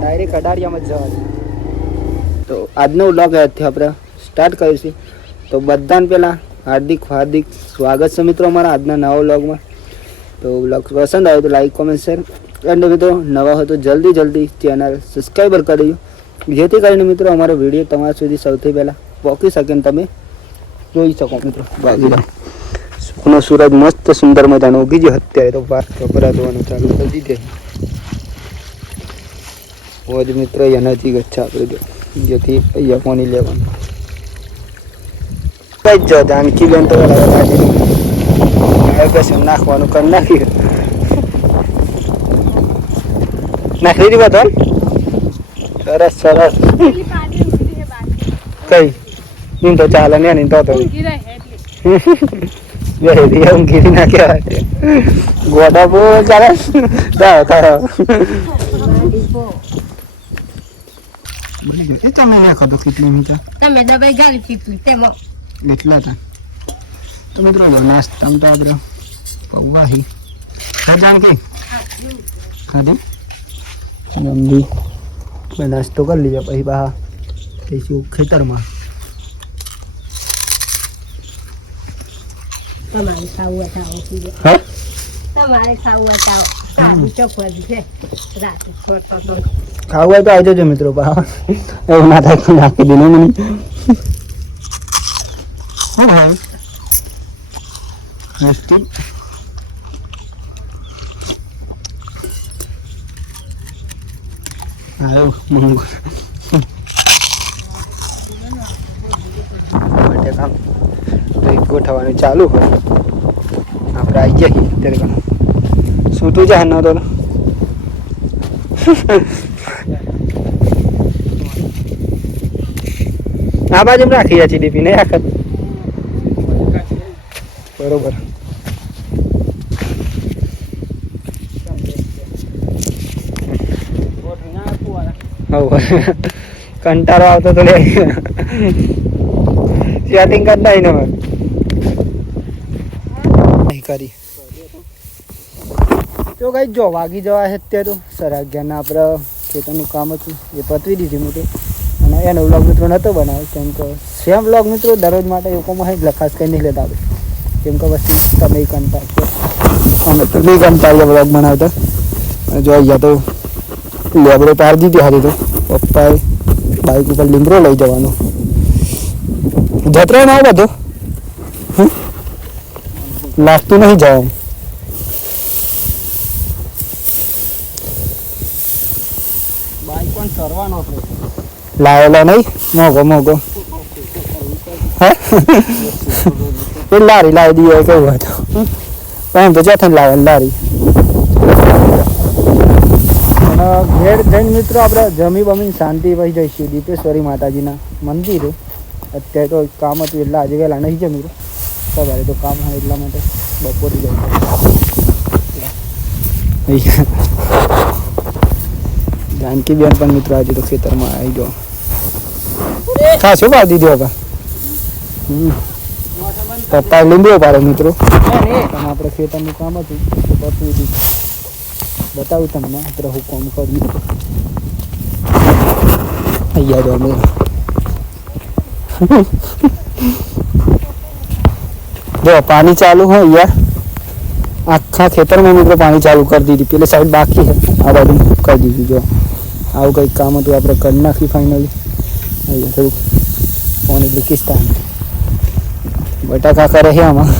Direct અડારિયામાં જ જવાનું. તો આજનો વ્લોગ આજથી આપણે સ્ટાર્ટ કરીશું. તો બધાને પહેલાં હાર્દિક સ્વાગત છે મિત્રો અમારા આજના નવા વ્લોગમાં. તો વ્લોગ પસંદ આવે તો લાઈક કોમેન્ટ શેર અને મિત્રો નવા હોય તો જલ્દી ચેનલ સબસ્ક્રાઈબર કરી દો, જેથી કરીને મિત્રો અમારો વિડીયો તમારા સુધી સૌથી પહેલાં પહોંચી શકે ને તમે જોઈ શકો મિત્રો. બાકી સુખનો સૂરજ મસ્ત સુંદર મજાનો ઉગી ગયો. અત્યારે તો કપડાં ધોવાનું ચાલુ કરી દીધે. મોજ મિત્રો એનાથી ગચ્છા આપણે જો જેથી અહીંયા પાણી લેવાનું કઈ જ જો જાનકી બેન તો નાખવાનું કરી નાખ્યું. નાખી દીધી બધો સરસ કઈ એમ તો ચાલે ને તો ઊંઘી ના કહેવાય ગોડા બહુ ચાલે તમે નાખો તો કેટલી મીઠા તમે દબાઈ ગાલી પીપી તેમાં એટલા હતા. તો મિત્રો નાસ્તામાં તો આપણે પૌવાહી જાણ કે ખાધી જલ્દી નાસ્તો કરી લીધો પછી બહાર જઈશું ખેતરમાં. તમારે ખાવું હતા હા તમારે ખાવું હતા કાબુ ચોખવટ છે રાતે ખાવું હોય તો આવજો મિત્રો બહાર એવું ના થાય તો નાખી દે મને આવ્યું મંગો કામ ગોઠવવાનું ચાલુ હોય આપણે આવી જઈએ ત્યારે શું તું જા ન તો આ બાજુ રાખી જાય ડીપી નહીં આખત બરોબર. કંટાળો આવતો તો લે સેટિંગ કરતા ને કરી તો કઈ જો વાગી જવા છે અત્યારે તો 11:30 આપણે ખેતરનું કામ હતું એ પતવી દીધું મિત્રો. અને એનો વ્લોગ મિત્રો નહોતો બનાવ્યો કેમ કે સેમ વ્લોગ મિત્રો દરરોજ માટે લોકોમાં જ ખાસ કંઈ નહીં લેતા આપણે કેમ કે વસ્તુ તમે કંટાળશો અમે તો નહીં કંટાળીએ વ્લોગ બનાવતા. જો અહીંયા તો લેબડો પાડી દીધી હારી તો પપ્પાએ બાઇક ઉપર લીમડો લઈ જવાનો જતરો ના બધો લાગતું નહીં જાય. બાઇક પણ કરવાનો લાવેલો નહીં મોગો એ લારી લાવી દઈએ કેવું હતું પણ તો ચોથા લાવે લારી. અને ઘેર જઈને મિત્રો આપણે જમી બમીને શાંતિ પછી જઈશું દીપેશ્વરી માતાજીના મંદિરે. અત્યારે તો કામ હતું એટલે આજે વહેલા નહીં જમી સવારે તો કામ હોય એટલા માટે બપોરે જાય. જાનકી બેન પણ મિત્રો આજે તો ખેતરમાં આવી ગયો હા શું પાડી દીધો હવે પપ્પા લીંબો પાડે મિત્રો. આપણે ખેતરનું કામ હતું તો બતાવી દીધું બતાવું તમને આપણે હું કામ કર્યું અહીંયા જો અમે જો પાણી ચાલુ હોય યાર આખા ખેતરમાં મિત્રો પાણી ચાલુ કરી દીધી. પેલી સાઈડ બાકી છે આ બાજુ કરી દીધું. જો આવું કંઈક કામ હતું આપણે કરી નાખ્યું ફાઇનલી. અહીંયા થોડુંક પાણી લીકીસ્તા બટાકા કરે છે આમાં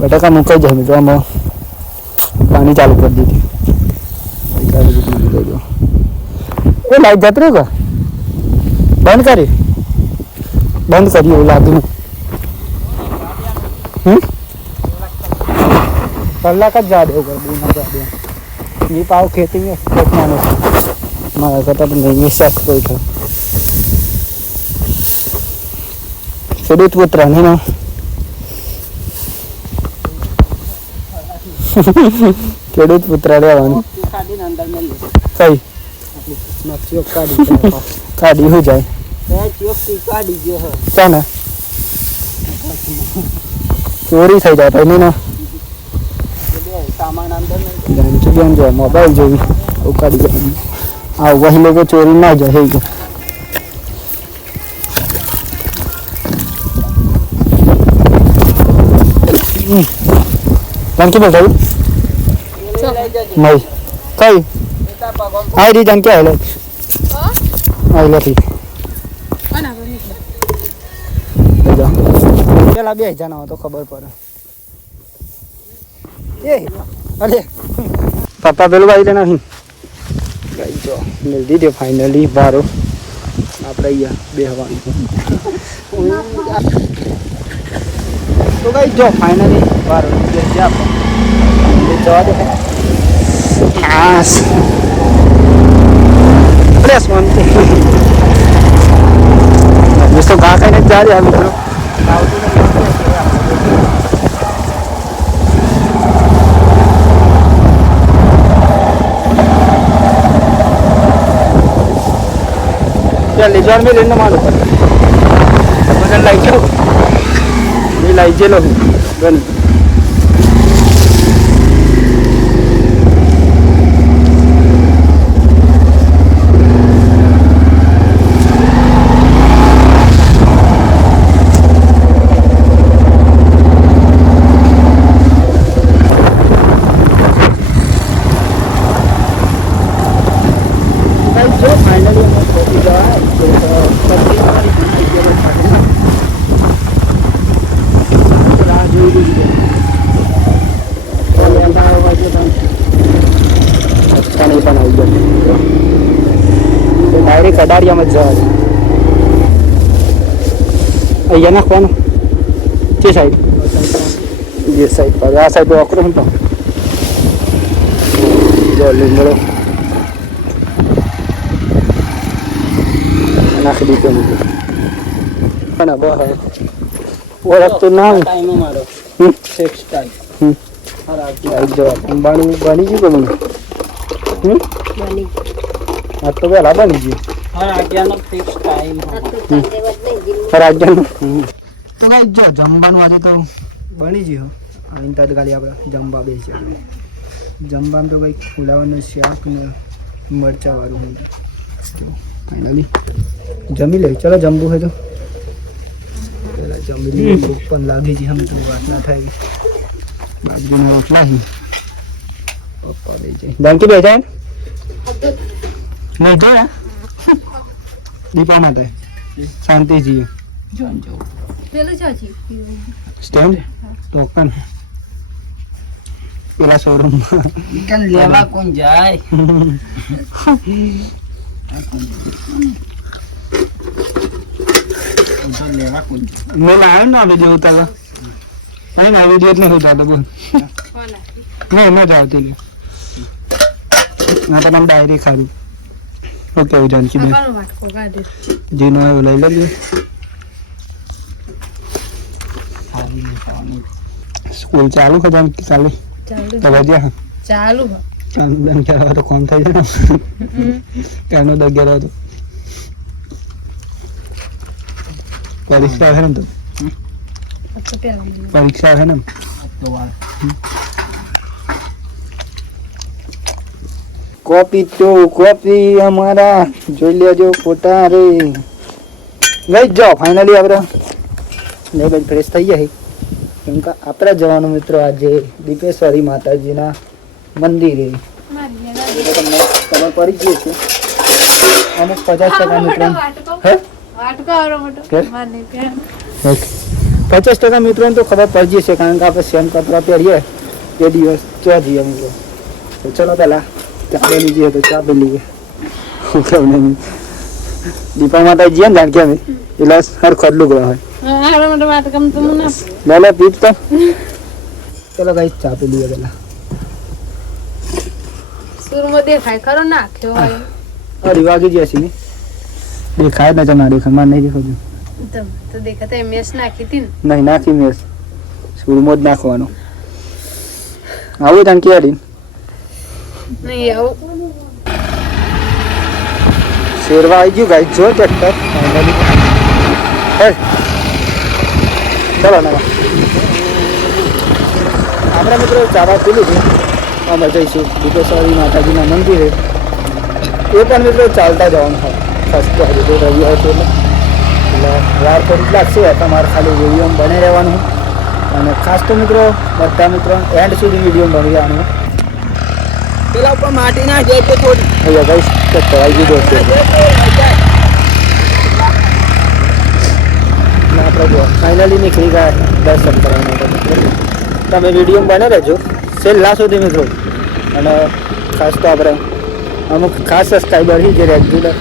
બટાકા મુકાઈ જાય મિત્રો આમાં પાણી ચાલુ કરી દીધું. એ લાઈટ જત રહ્યું કા બંધ કરી એવું લાગ્યું કલાક જ જા દેવું કર ના જા દે એ પાવ ખેતી ખેતમાં મારા કરતા પણ નહીં શેક કોઈ થયો ખેડૂત પુત્ર નહીં ખેડૂત પુત્ર રહેવાનું કઈ કાઢી શું જાય ચાને ચોરી થઈ જાય ભાઈ નહીં સામાન અંદર જાણજો બેન જો મોબાઈલ જોવી ઉકાળી જવાનું આ વહી લોકો ચોરી ના જાય હે જાનકી બેઠા નહીં કઈ આ રી જાનકી આવેલો આવેલો ઠીક પેલા બે જણા તો ખબર પડે એ અરે પપ્પા પેલું આવી નથી ગાઈ જો જલ્દી દે ફાઇનલી બારો આપણે અહીંયા બેહવાનું તો ગાઈ જો ફાઇનલી બારો જશે આપણે જવા દે ખાસ પ્લેસ મન તો ઘા ખાઈને જ જાય મિત્રો લીજવાન મેં લઈને મારું મને લઈ જાઓ મેં લઈ ગયેલો હું ગણ ડાયરેક્ટ અડારિયામાં જ જવા દે અહીંયા નાખવાનું જે સાઈડ જે સાઈડ પર આ સાઈડ વાકરો હું તો જો લીમડો નાખી દીધો પણ બહુ ઓળખતું ના મારો ફિક્સ ટાઈમ જવાબ અંબાણી બની ગયું કે મને આ તો પેલા બની ગયું રાજ્યનો ફિક્સ ટાઈમ રાજ્યનો તો કઈ જો જમવાનું આજે તો બની ગયું આવીને તરત ખાલી આપણે જમવા બેસીએ જમવામાં તો કંઈક ફુલાવાનું શાક ને મરચાંવાળું ફાઇનલી જમી લે ચલો જમવું હોય તો પેલા જમી લઈએ ભૂખ પણ લાગી છે હમ તો વાત ના થાય બાજરીના રોટલા પપ્પા લઈ જાય જાનકી બેઠા નહીં જો દીપા માટે શાંતિજી સ્ટેન્ડ ટોકન પેલા શોરૂમ લેવા કોણ જાય મેં લાવ્યો ને હવે જેવું તારા નહીં ના વિડીયો જ નહીં હોતા બોલ નહીં એમાં જ આવતી લે ના તો તમે ડાયરેક્ટ ખાધું ઓકે હું જાનકી બેન જેનો આવ્યો લઈ લેજો સ્કૂલ ચાલુ છે જાનકી ચાલુ તો વધ્યા ચાલુ બેન ક્યારે તો કોમ થઈ જાય ત્યાંનો 11 હતો પરીક્ષા છે ને તો પરીક્ષા છે ને કોપી તો કોપી અમારા જોઈ લેજો ફોટા રે ગઈ જાઓ ફાઇનલી આપણે નહીં ભાઈ ફ્રેશ થઈ જાય કેમ કે આપણે જવાનું મિત્રો આજે દીપેશ્વરી માતાજીના મંદિરે તમને ખબર પડી ગઈ છે અને 50% મિત્રો હે 50% મિત્રોને તો ખબર પડી જશે કારણ કે આપણે સેમ કપડાં પહેરીએ એ દિવસ ચા જઈએ મિત્રો તો ચલો પહેલાં ચા પી લીજીએ તો ચા પી લઈએ દીપા માતા જઈએ ને જાણકી અમે એટલે હર ખરલું ગયો હોય લે પીપ તો ચલો ભાઈ ચા પી લઈએ પહેલાં સુરમો દેખાય ખરો નાખ્યો હોય અઢી વાગી જશે ને દેખાય ને તમારે ખબર નહીં દેખાતું તો દેખાતા મેસ નાખી હતી ને નહીં નાખી મેસ સુરમો જ નાખવાનો આવું જાણકી હારી નહીં આવું શેરવા આવી ગયું ગાઈ જો ટ્રેક્ટર ચલો ના આપણે મિત્રો ચાવા પીલું છે અમે જઈશું દીપેશ્વરી માતાજીના મંદિરે. એ પણ મિત્રો ચાલતા જવાનું થાય ખાસ તો આજે તો રવિવાર છે એટલે વાર થોડીક લાગશે. તમારે ખાલી વિડીયો બની રહેવાનું અને ખાસ તો મિત્રો બધા મિત્રો એન્ડ સુધી વિડીયો બની જવાનું. પેલા ઉપર માટી ના જાય તો થોડી અહીંયા ગઈશ તો કરાવી દીધો છે. આપણે જો ફાઇનલી નીકળી ગયા દર્શન કરવા માટે મિત્રો. તમે વિડીયો બને રહેજો છેલ્લા સુધી મિત્રો. અને ખાસ તો આપણે અમુક ખાસ સબસ્ક્રાઈબર છે જે રેગ્યુલર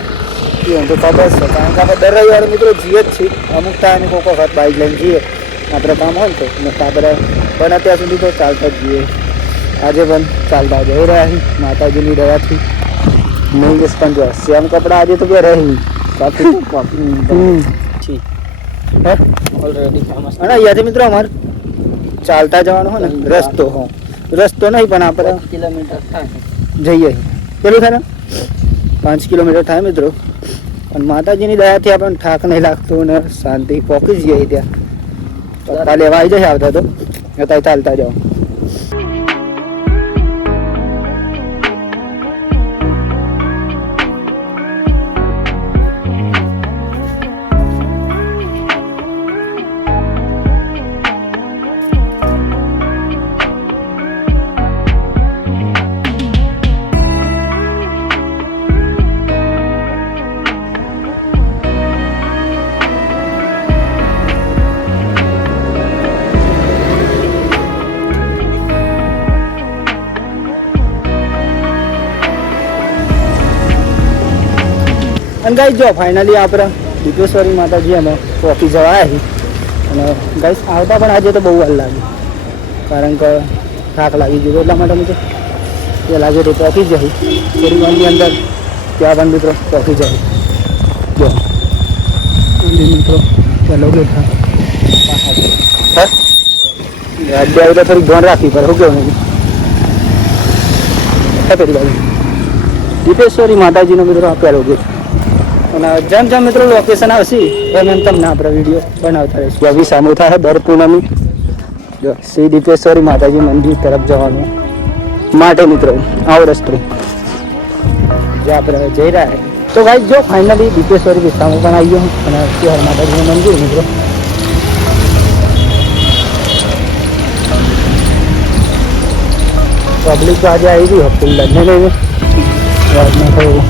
એ તો ખબર છે કારણ કે આપણે દર રવિવારે મિત્રો જઈએ જ છીએ. અમુક ટાઈમે કોઈક વખત બાઇક લઈને જઈએ આપણે કામ હોય ને તો આપણે બને ત્યાં સુધી તો ચાલતા જ જઈએ. આજે પણ ચાલતા જઈ રહ્યા છીએ માતાજીની દયાથી. નહીં પણ જો શ્યામ કપડા આજે તો બે રહી ઓલરેડી ફેમસ. અને અહીંયાથી મિત્રો અમારે ચાલતા જવાનું હોય ને રસ્તો નહીં પણ આપણે કિલોમીટર થાય જઈએ પેલું થાય ને 5 કિલોમીટર થાય મિત્રો. અને માતાજીની દયાથી આપણને થાક નહીં લાગતો ને શાંતિ પહોંચી જઈએ ત્યાં. પપ્પા લેવા આવી જશે આવતા તો અત્યારે ચાલતા જાઓ. અને ગાઈસ જો ફાઇનલી આપણે દીપેશ્વરી માતાજી અમે પહોંચી જવા આવ્યા છીએ. અને ગાઈસ આવતા પણ આજે તો બહુ વાર લાગી કારણ કે થાક લાગી ગયો એટલા માટે મિત્રો એ લાગે તો પહોંચી જાય થોડી વારની અંદર ત્યાં પણ મિત્રો પહોંચી જાય. જો મિત્રો ચાલો બેઠા આજે આવી તો થોડીક ધ્યાન રાખવી પડે. શું કેવું પેલી બાજુ દીપેશ્વરી માતાજીનો મિત્રો આપેલો ગયો. અને જેમ જેમ મિત્રો લોકેશન આવશે એમ એમ તમને આપણે વિડીયો બનાવતા રહીશું. આવી સામું થાય દર પૂનમી જો શ્રી દીપેશ્વરી માતાજી મંદિર તરફ જવાનું માટે મિત્રો આવો રસ્તો જે આપણે જઈ રહ્યા છે. તો ભાઈ જો ફાઇનલી દીપેશ્વરી વિસ્તારમાં પણ આવી ગયો અને શહેર માતાજીનું મંદિર મિત્રો. પબ્લિક તો આજે આવી ગઈ ફૂલ લઈને લઈને રાતના થયું.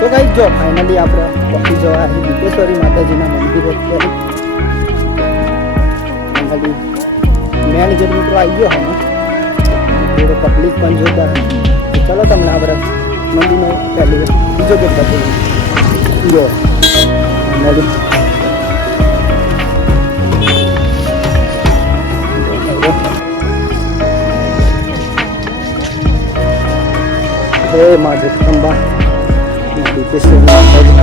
તો કઈ જો ફાઇનલી આપણે પહોંચી જવા દીપેશ્વરી માતાજીના મંદિરે. ફાઇનલી મેન જે મિત્રો આવી ગયો હવે થોડો પબ્લિક પણ જોતા. ચલો તમને આપણે મંદિરનો પહેલી બીજો ગેટ બતાવી જો ફાઇનલી હે મા જગદંબા દીપેશ્વરી માતાજી.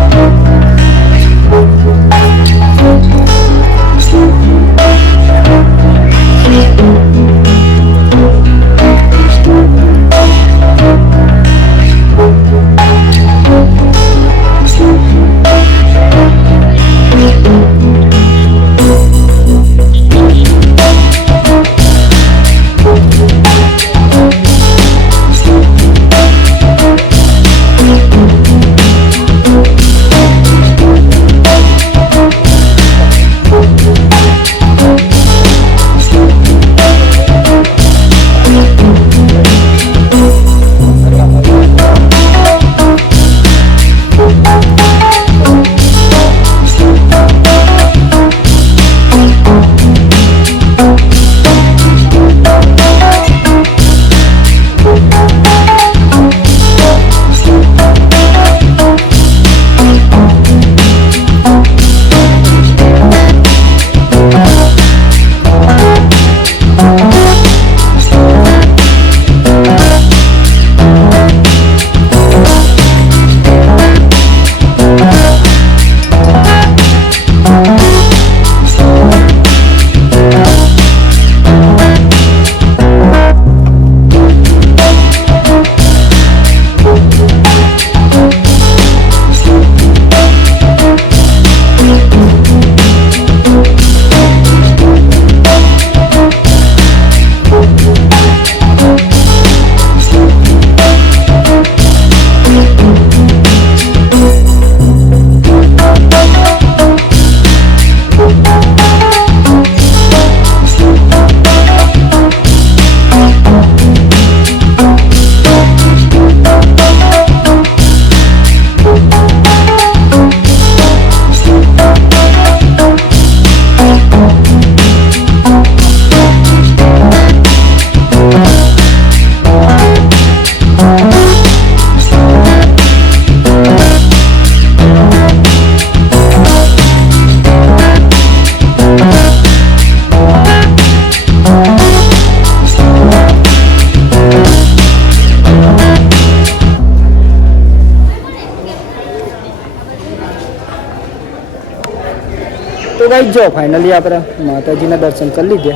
તો ગાઈ જો ફાઇનલી આપણે માતાજીના દર્શન કરી લીધે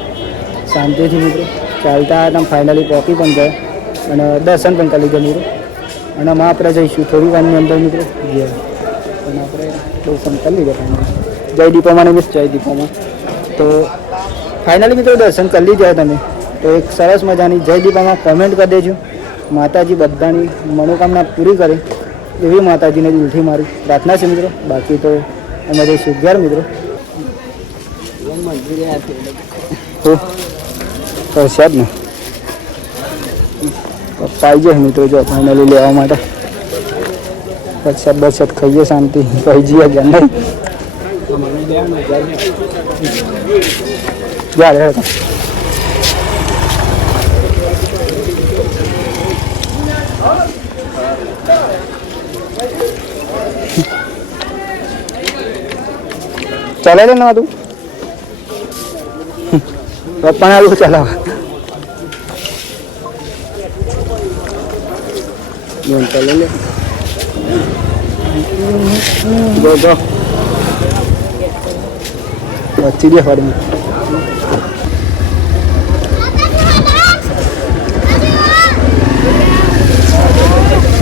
શાંતિથી મિત્રો. ચાલતા હતા ફાઇનલી પહોંચી પણ ગયા અને દર્શન પણ કરી લીધા મિત્રો. અને આમાં આપણે જઈશું થોડી વારની અંદર મિત્રો ગયા અને આપણે દર્શન કરી લીધા ફાઇનલી. જય દીપોમાં ને જય દીપોમાં. તો ફાઇનલી મિત્રો દર્શન કરી લીધા તમે. તો એક સરસ મજાની જય દીપામાં કોમેન્ટ કરી દેજો. માતાજી બધાની મનોકામના પૂરી કરે એવી માતાજીને દિલથી મારી પ્રાર્થના છે મિત્રો. બાકી તો અમે રહીશું ઘેર મિત્રો. પ્રસાદ ને પાઈ જાય મિત્રો જો ફાઇનલી લેવા માટે પ્રસાદ બરસાદ ખાઈએ શાંતિ કહી જઈએ ઘેર નહીં જ્યારે ચાલે ને તું પપ્પાને આવું ચલાવ ચાલે લે ગો વચ્ચી દે ફાડી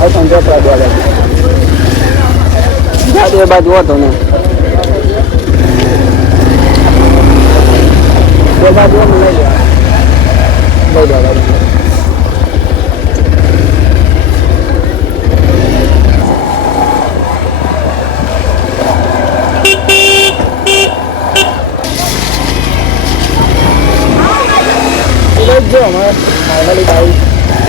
આ સંજય પ્રાદવાલે જાદે બાજુ હતો ને બાજુ લઈ લે જો અમે ફાઇનલી ગાડી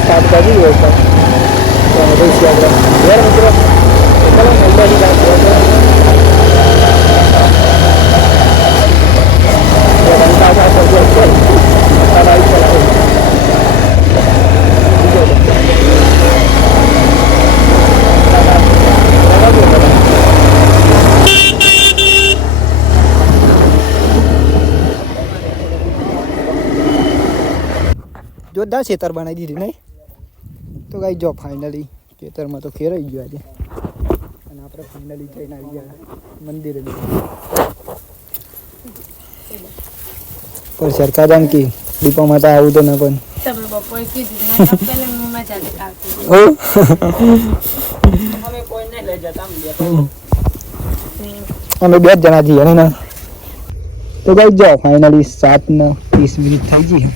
સ્ટાર્ટ કરી દીધી હોય તો અમે જઈશું આપણે ઘેર મિત્રો. ચલો મુંબઈની ગાડી જોરદાર ખેતર બનાવી દીધું નહીં. તો ગાઈ જો ફાઇનલી ખેતરમાં તો ખેરાઈ ગયો આજે અને આપણે ફાઇનલી જઈને આવી ગયા મંદિરે. પણ સરકાર જાણ કે દીપા માતા આવું તો ના પણ અમે 2 જણા છીએ ને. તો ગાઈ જાઓ ફાઇનલી 7:30 થઈ ગઈ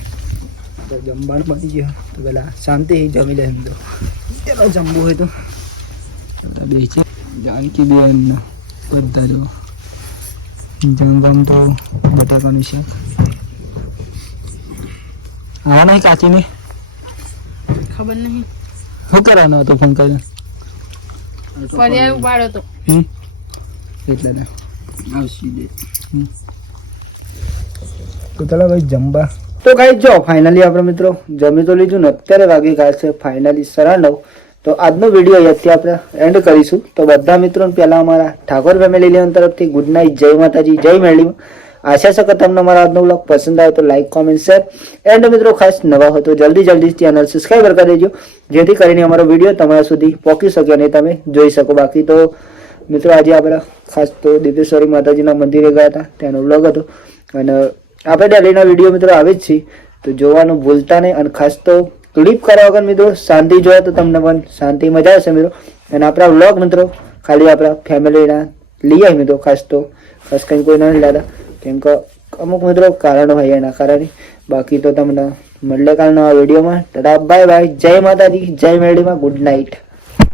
તો જમવાનું બની ગયો. તો પેલા શાંતિ જમી લે એમ તો પેલા જમવું હોય તો બે છે જાનકી બેન બધા જો જમવાનું તો બટાકાનું શાક આવા નહીં કાચીને ખબર નહીં શું કરવાનો હતો ફોન કરીને ફરિયાદ ઉપાડો તો એટલે ને આવશી દે. તો ચાલો ભાઈ જમવા. તો ગાઈ જો ફાઇનલી આપણે મિત્રો જમી તો લીધું ને અત્યારે વાગી ગયા છે ફાઇનલી 9:30. તો આજનો વિડીયો અહીંયાથી આપણે એન્ડ કરીશું. તો બધા મિત્રોને પહેલાં અમારા ઠાકોર ફેમિલી લેવન તરફથી ગુડ નાઇટ, જય માતાજી, જય મેળવીમાં. આશા છે કે તમને અમારો આજનો બ્લોગ પસંદ આવે તો લાઈક, કોમેન્ટ, શેર એન્ડ મિત્રો ખાસ નવા હોય તો જલ્દી ચેનલ સબસ્ક્રાઈબર કરી દેજો જેથી કરીને અમારો વિડીયો તમારા સુધી પહોંચી શકે અને તમે જોઈ શકો. બાકી તો મિત્રો આજે આપણે ખાસ તો દીપેશ્વરી માતાજીના મંદિરે ગયા હતા ત્યાંનો બ્લોગ હતો અને આપણે ડેલીના વિડીયો મિત્રો આવે જ છે તો જોવાનું ભૂલતા નહીં. અને ખાસ તો ક્લિપ કરવા વગર મિત્રો શાંતિ જોયા તો તમને પણ શાંતિ મજા આવશે મિત્રો. અને આપણા વ્લોગ મિત્રો ખાલી આપણા ફેમિલીના લઈ આવી મિત્રો ખાસ કંઈ કોઈ નથી લાતા કેમ કે અમુક મિત્રો કારણો હોય એના કારણે. બાકી તો તમને મળે કાલના વિડીયોમાં. બાય બાય, જય માતાજી, જય મેરડીમાં, ગુડ નાઇટ.